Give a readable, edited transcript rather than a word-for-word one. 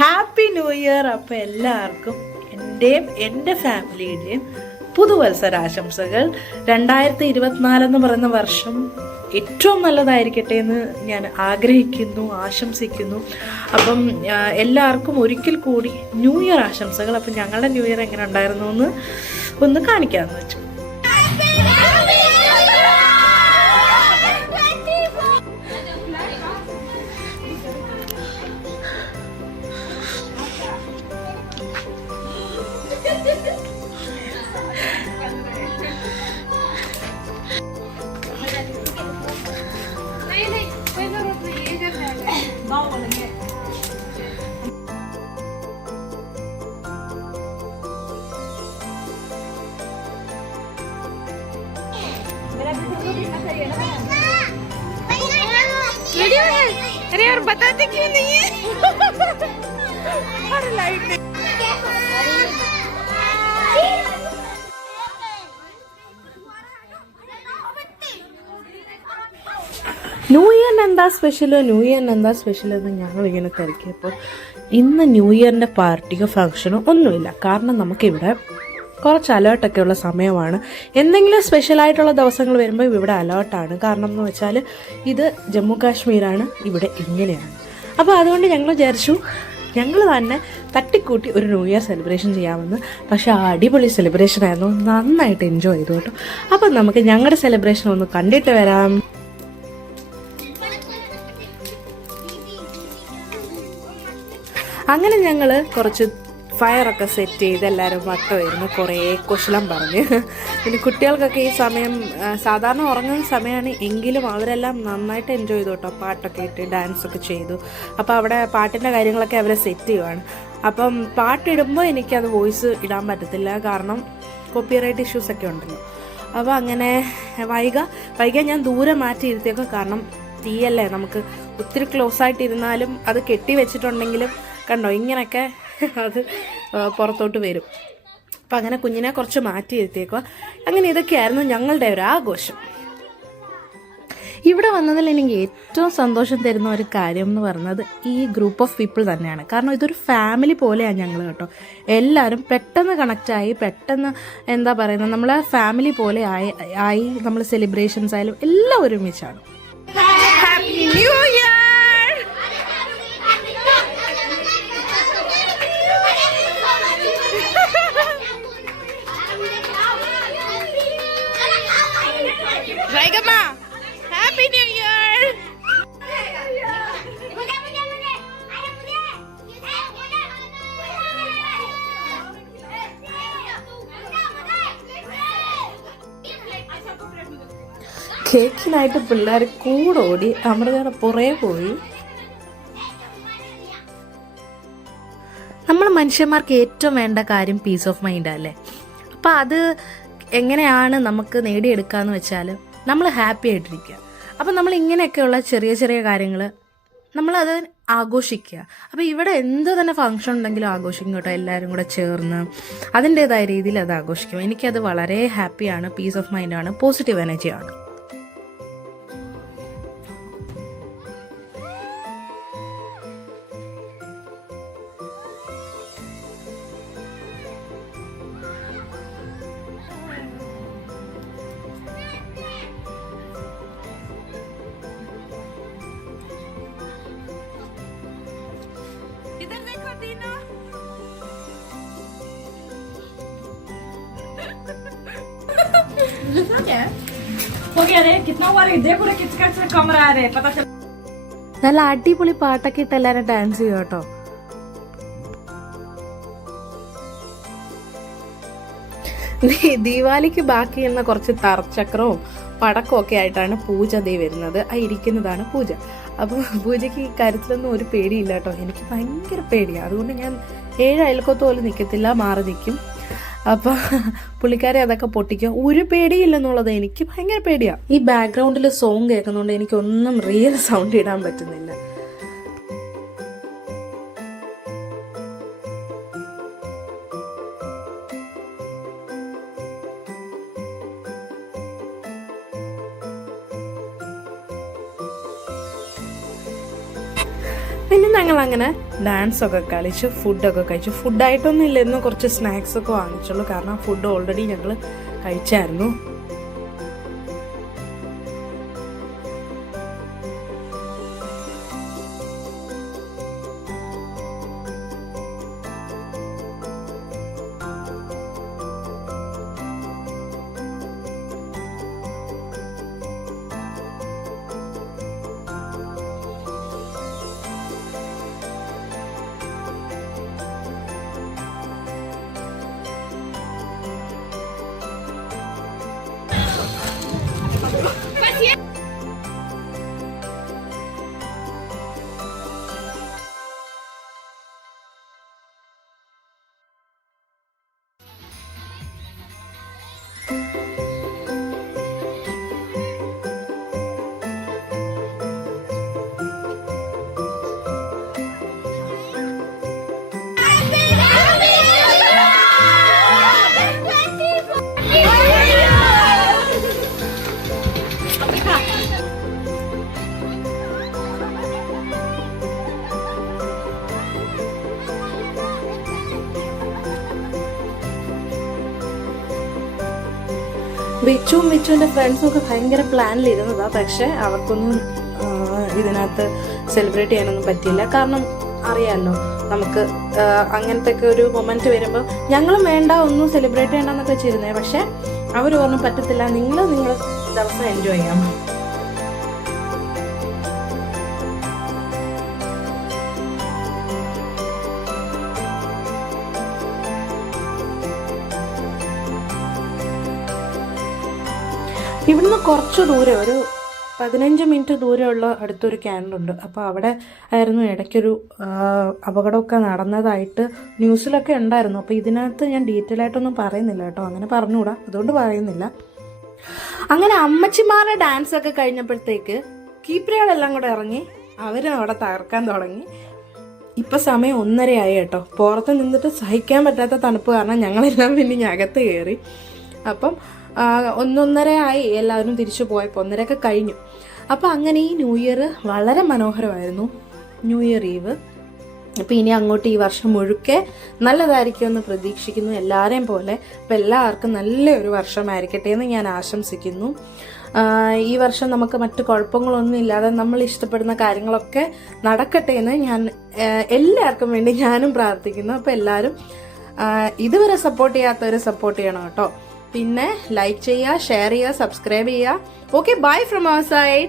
Happy new year. അപ്പോൾ എല്ലാവർക്കും എൻ്റെയും എൻ്റെ ഫാമിലിയുടെയും പുതുവത്സരാശംസകൾ. 2024 എന്ന് പറയുന്ന വർഷം ഏറ്റവും നല്ലതായിരിക്കട്ടെ എന്ന് ഞാൻ ആഗ്രഹിക്കുന്നു, ആശംസിക്കുന്നു. അപ്പം എല്ലാവർക്കും ഒരിക്കൽ കൂടി ന്യൂ ഇയർ ആശംസകൾ. അപ്പം ഞങ്ങളുടെ ന്യൂ ഇയർ എങ്ങനെ ഉണ്ടായിരുന്നു എന്ന് ഒന്ന് കാണിക്കാമെന്ന് വെച്ചു. अरे और बताते क्यों नहीं है? अरे लाइट ന്യൂ ഇയറിന് എന്താ സ്പെഷ്യൽ എന്ന് ഞങ്ങളിങ്ങനെ തിരക്കിയപ്പോൾ ഇന്ന് ന്യൂ ഇയറിൻ്റെ പാർട്ടിയോ ഫങ്ഷനോ ഒന്നുമില്ല. കാരണം നമുക്കിവിടെ കുറച്ച് അലേർട്ടൊക്കെ ഉള്ള സമയമാണ്. എന്തെങ്കിലും സ്പെഷ്യലായിട്ടുള്ള ദിവസങ്ങൾ വരുമ്പോൾ ഇവിടെ അലേർട്ടാണ്. കാരണം എന്ന് വെച്ചാൽ ഇത് ജമ്മു കാശ്മീരാണ്, ഇവിടെ ഇങ്ങനെയാണ്. അപ്പോൾ അതുകൊണ്ട് ഞങ്ങൾ വിചാരിച്ചു ഞങ്ങൾ തന്നെ തട്ടിക്കൂട്ടി ഒരു ന്യൂ ഇയർ സെലിബ്രേഷൻ ചെയ്യാമെന്ന്. പക്ഷേ അടിപൊളി സെലിബ്രേഷൻ ആയിരുന്നു, നന്നായിട്ട് എൻജോയ് ചെയ്തു കേട്ടോ. അപ്പം നമുക്ക് ഞങ്ങളുടെ സെലിബ്രേഷൻ ഒന്ന് കണ്ടിട്ട് വരാം. അങ്ങനെ ഞങ്ങൾ കുറച്ച് ഫയറൊക്കെ സെറ്റ് ചെയ്ത് എല്ലാവരും വട്ടമായിരുന്നു, കുറേ കുശലം പറഞ്ഞ്. പിന്നെ കുട്ടികൾക്കൊക്കെ ഈ സമയം സാധാരണ ഉറങ്ങുന്ന സമയമാണ്, എങ്കിലും അവരെല്ലാം നന്നായിട്ട് എൻജോയ് ചെയ്തു കേട്ടോ. പാട്ടൊക്കെ ഇട്ട് ഡാൻസൊക്കെ ചെയ്തു. അപ്പോൾ അവിടെ പാട്ടിൻ്റെ കാര്യങ്ങളൊക്കെ അവരെ സെറ്റ് ചെയ്യുവാണ്. അപ്പം പാട്ടിടുമ്പോൾ എനിക്കത് വോയിസ് ഇടാൻ പറ്റത്തില്ല, കാരണം കോപ്പിറൈറ്റ് ഇഷ്യൂസൊക്കെ ഉണ്ടല്ലോ. അപ്പോൾ അങ്ങനെ വൈകാൻ ഞാൻ ദൂരെ മാറ്റി ഇരുത്തിയൊക്കെ, കാരണം തീയല്ലേ, നമുക്ക് ഒത്തിരി ക്ലോസ് ആയിട്ടിരുന്നാലും അത് കെട്ടി വെച്ചിട്ടുണ്ടെങ്കിലും കണ്ടോ ഇങ്ങനെയൊക്കെ അത് പുറത്തോട്ട് വരും. അപ്പം അങ്ങനെ കുഞ്ഞിനെ കുറച്ച് മാറ്റി ഇരുത്തിയേക്കുക. അങ്ങനെ ഇതൊക്കെയായിരുന്നു ഞങ്ങളുടെ ഒരു ആഘോഷം. ഇവിടെ വന്നതിൽ എനിക്ക് ഏറ്റവും സന്തോഷം തരുന്ന ഒരു കാര്യം എന്ന് പറയുന്നത് ഈ ഗ്രൂപ്പ് ഓഫ് പീപ്പിൾ തന്നെയാണ്. കാരണം ഇതൊരു ഫാമിലി പോലെയാണ് ഞങ്ങൾ കേട്ടോ. എല്ലാവരും പെട്ടെന്ന് കണക്റ്റായി, പെട്ടെന്ന് എന്താ പറയുന്നത്, നമ്മളെ ഫാമിലി പോലെ ആയി നമ്മൾ സെലിബ്രേഷൻസ് ആയാലും എല്ലാം ഒരുമിച്ചാണ്. Happy new year. राइगमा हैप्पी न्यू ईयर. കേക്കിനായിട്ട് പിള്ളേർ കൂടോടി അമൃതയുടെ പുറകെ പോയി. നമ്മൾ മനുഷ്യന്മാർക്ക് ഏറ്റവും വേണ്ട കാര്യം പീസ് ഓഫ് മൈൻഡ് അല്ലേ. അപ്പം അത് എങ്ങനെയാണ് നമുക്ക് നേടിയെടുക്കാന്ന് വെച്ചാൽ നമ്മൾ ഹാപ്പി ആയിട്ടിരിക്കുക. അപ്പം നമ്മൾ ഇങ്ങനെയൊക്കെയുള്ള ചെറിയ ചെറിയ കാര്യങ്ങൾ നമ്മളത് ആഘോഷിക്കുക. അപ്പോൾ ഇവിടെ എന്ത് തന്നെ ഫങ്ഷൻ ഉണ്ടെങ്കിലും ആഘോഷിക്കും കേട്ടോ, എല്ലാവരും കൂടെ ചേർന്ന് അതിൻ്റേതായ രീതിയിൽ അത് ആഘോഷിക്കും. എനിക്കത് വളരെ ഹാപ്പിയാണ്, പീസ് ഓഫ് മൈൻഡാണ്, പോസിറ്റീവ് എനർജിയാണ്. इधर देखो तीनों. क्या हो गया रे? कितना हुआ रे? देखो रे किसका से कम रहा रे, पता चल. നല്ല അടിപൊളി പാട്ടൊക്കെ ഇട്ട് എല്ലാവരും ഡാൻസ് ചെയ്യും കേട്ടോ. ദീപാവലിക്ക് ബാക്കി ചെയ്യുന്ന കുറച്ച് തറച്ചക്രവും പടക്കവും ഒക്കെ ആയിട്ടാണ് പൂജ ദേ വരുന്നത്. ആ ഇരിക്കുന്നതാണ് പൂജ. അപ്പോൾ പൂജയ്ക്ക് ഈ കാര്യത്തിലൊന്നും ഒരു പേടിയില്ല കേട്ടോ. എനിക്ക് ഭയങ്കര പേടിയാണ്, അതുകൊണ്ട് ഞാൻ 7 അയൽക്കത്ത് പോലും നിൽക്കത്തില്ല, മാറി നിൽക്കും. അപ്പം പുള്ളിക്കാരെ അതൊക്കെ പൊട്ടിക്കുക, ഒരു പേടിയില്ലെന്നുള്ളത് എനിക്ക് ഭയങ്കര പേടിയാണ്. ഈ ബാക്ക്ഗ്രൗണ്ടിൽ സോങ് കേൾക്കുന്നതുകൊണ്ട് എനിക്കൊന്നും റിയൽ സൗണ്ട് ഇടാൻ പറ്റുന്നില്ല. പിന്നെ ഞങ്ങൾ അങ്ങനെ ഡാൻസൊക്കെ കളിച്ച് ഫുഡൊക്കെ കഴിച്ചു. ഫുഡായിട്ടൊന്നും ഇല്ല, ഇന്ന് കുറച്ച് സ്നാക്സൊക്കെ വാങ്ങിച്ചുള്ളൂ, കാരണം ഫുഡ് ഓൾറെഡി ഞങ്ങൾ കഴിച്ചായിരുന്നു. വിച്ചുവിൻ്റെ ഫ്രണ്ട്സും ഒക്കെ ഭയങ്കര പ്ലാനിലിരുന്നതാണ്. പക്ഷെ അവർക്കൊന്നും ഇതിനകത്ത് സെലിബ്രേറ്റ് ചെയ്യാനൊന്നും പറ്റിയില്ല. കാരണം അറിയാമല്ലോ, നമുക്ക് അങ്ങനത്തെ ഒക്കെ ഒരു മൊമെന്റ് വരുമ്പോൾ ഞങ്ങളും വേണ്ട ഒന്നും സെലിബ്രേറ്റ് ചെയ്യണമെന്നൊക്കെ വെച്ചിരുന്നേ. പക്ഷെ അവർ പറഞ്ഞു പറ്റത്തില്ല, നിങ്ങൾ ദിവസം എൻജോയ് ചെയ്യാം. ഇവിടുന്ന് കുറച്ച് ദൂരം, ഒരു 15 മിനിറ്റ് ദൂരമുള്ള അടുത്തൊരു ക്യാൻഡുണ്ട്. അപ്പോൾ അവിടെ ആയിരുന്നു ഇടയ്ക്കൊരു അപകടമൊക്കെ നടന്നതായിട്ട് ന്യൂസിലൊക്കെ ഉണ്ടായിരുന്നു. അപ്പോൾ ഇതിനകത്ത് ഞാൻ ഡീറ്റെയിൽ ആയിട്ടൊന്നും പറയുന്നില്ല കേട്ടോ, അങ്ങനെ പറഞ്ഞുകൂടാ, അതുകൊണ്ട് പറയുന്നില്ല. അങ്ങനെ അമ്മച്ചിമാരുടെ ഡാൻസ് ഒക്കെ കഴിഞ്ഞപ്പോഴത്തേക്ക് കീപ്രികളെല്ലാം കൂടെ ഇറങ്ങി അവരും അവിടെ തകർക്കാൻ തുടങ്ങി. ഇപ്പം സമയം 1:30 ആയി കേട്ടോ. പുറത്ത് നിന്നിട്ട് സഹിക്കാൻ പറ്റാത്ത തണുപ്പ് കാരണം ഞങ്ങളെല്ലാം പിന്നെ അകത്ത് കയറി. അപ്പം 1:30 ആയി എല്ലാവരും തിരിച്ചു പോയപ്പോൾ, 1:30 കഴിഞ്ഞു. അപ്പോൾ അങ്ങനെ ഈ ന്യൂ ഇയർ വളരെ മനോഹരമായിരുന്നു, ന്യൂ ഇയർ ഈവ്. അപ്പോൾ ഇനി അങ്ങോട്ട് ഈ വർഷം മുഴുക്കെ നല്ലതായിരിക്കുമെന്ന് പ്രതീക്ഷിക്കുന്നു, എല്ലാവരെയും പോലെ. അപ്പോൾ എല്ലാവർക്കും നല്ലൊരു വർഷമായിരിക്കട്ടെ എന്ന് ഞാൻ ആശംസിക്കുന്നു. ഈ വർഷം നമുക്ക് മറ്റു കുഴപ്പങ്ങളൊന്നും ഇല്ലാതെ നമ്മൾ ഇഷ്ടപ്പെടുന്ന കാര്യങ്ങളൊക്കെ നടക്കട്ടെ എന്ന് ഞാൻ എല്ലാവർക്കും വേണ്ടി ഞാനും പ്രാർത്ഥിക്കുന്നു. അപ്പോൾ എല്ലാവരും ഇതുവരെ സപ്പോർട്ട് ചെയ്യാത്തവർ സപ്പോർട്ട് ചെയ്യണം കേട്ടോ. പിന്നെ ലൈക്ക് ചെയ്യുക, ഷെയർ ചെയ്യുക, സബ്സ്ക്രൈബ് ചെയ്യുക. Okay, bye from our side.